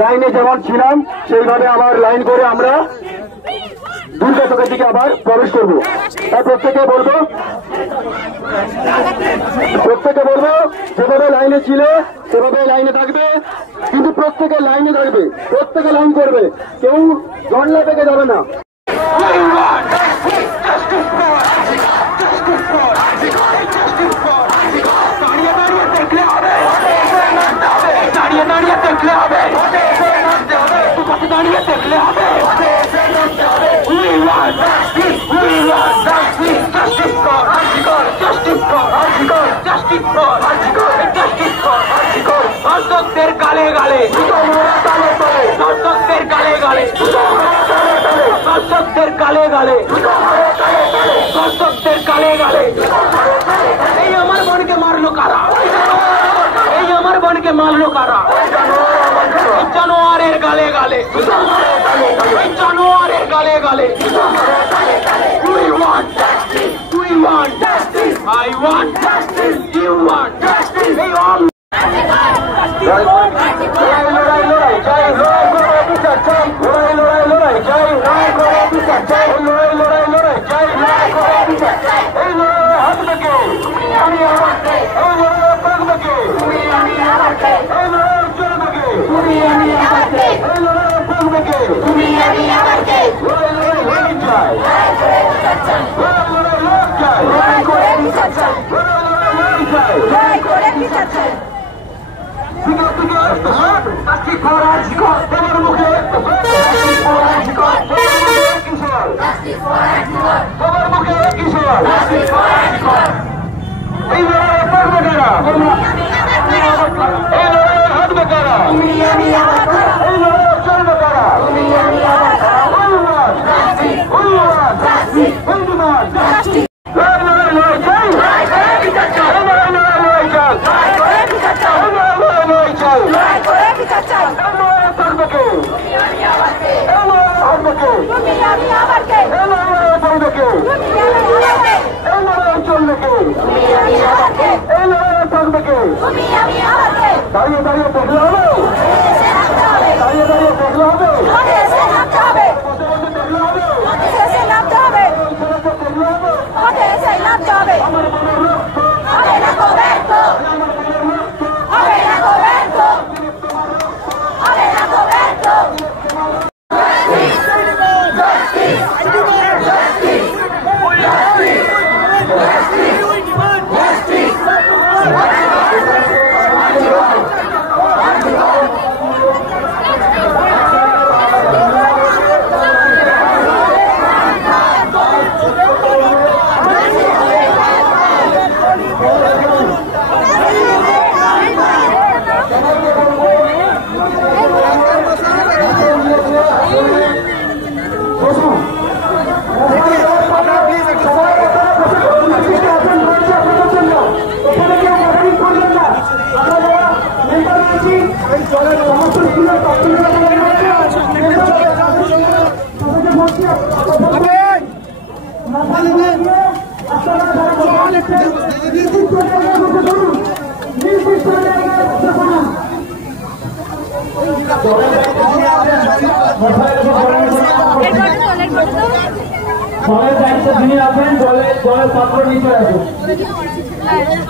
লাইনে যেমন ছিলাম সেইভাবে আবার লাইন করে আমরা দুর্গা চকের দিকে আবার প্রবেশ করবো। তাই প্রত্যেকে বলবো যেভাবে লাইনে ছিল সেভাবে লাইনে থাকবে, কিন্তু প্রত্যেকে লাইনে থাকবে, প্রত্যেকে লাইন করবে, কেউ জন্লা থেকে যাবে না। দর্শকদের গালে গালে, দর্শকদের গালে গালে, দর্শকদের গালে গালে, দর্শকদের গালে গালে। এই আমার বোনকে মারলো কারা? এই আমার বোনকে জানোয়ারকে মারলো কারা? জানোয়ারের গালে গালে, জানোয়ারের গালে গালে। We want justice. We want justice. I want justice. You want justice. We all. দাঁড়িয়ে দাঁড়িয়ে দেখলে হবে, দাঁড়িয়ে দাঁড়িয়ে দেখলে হবে, জলের দায়িত্ব যিনি আছেন জলের পাত্র নিতে আসুন।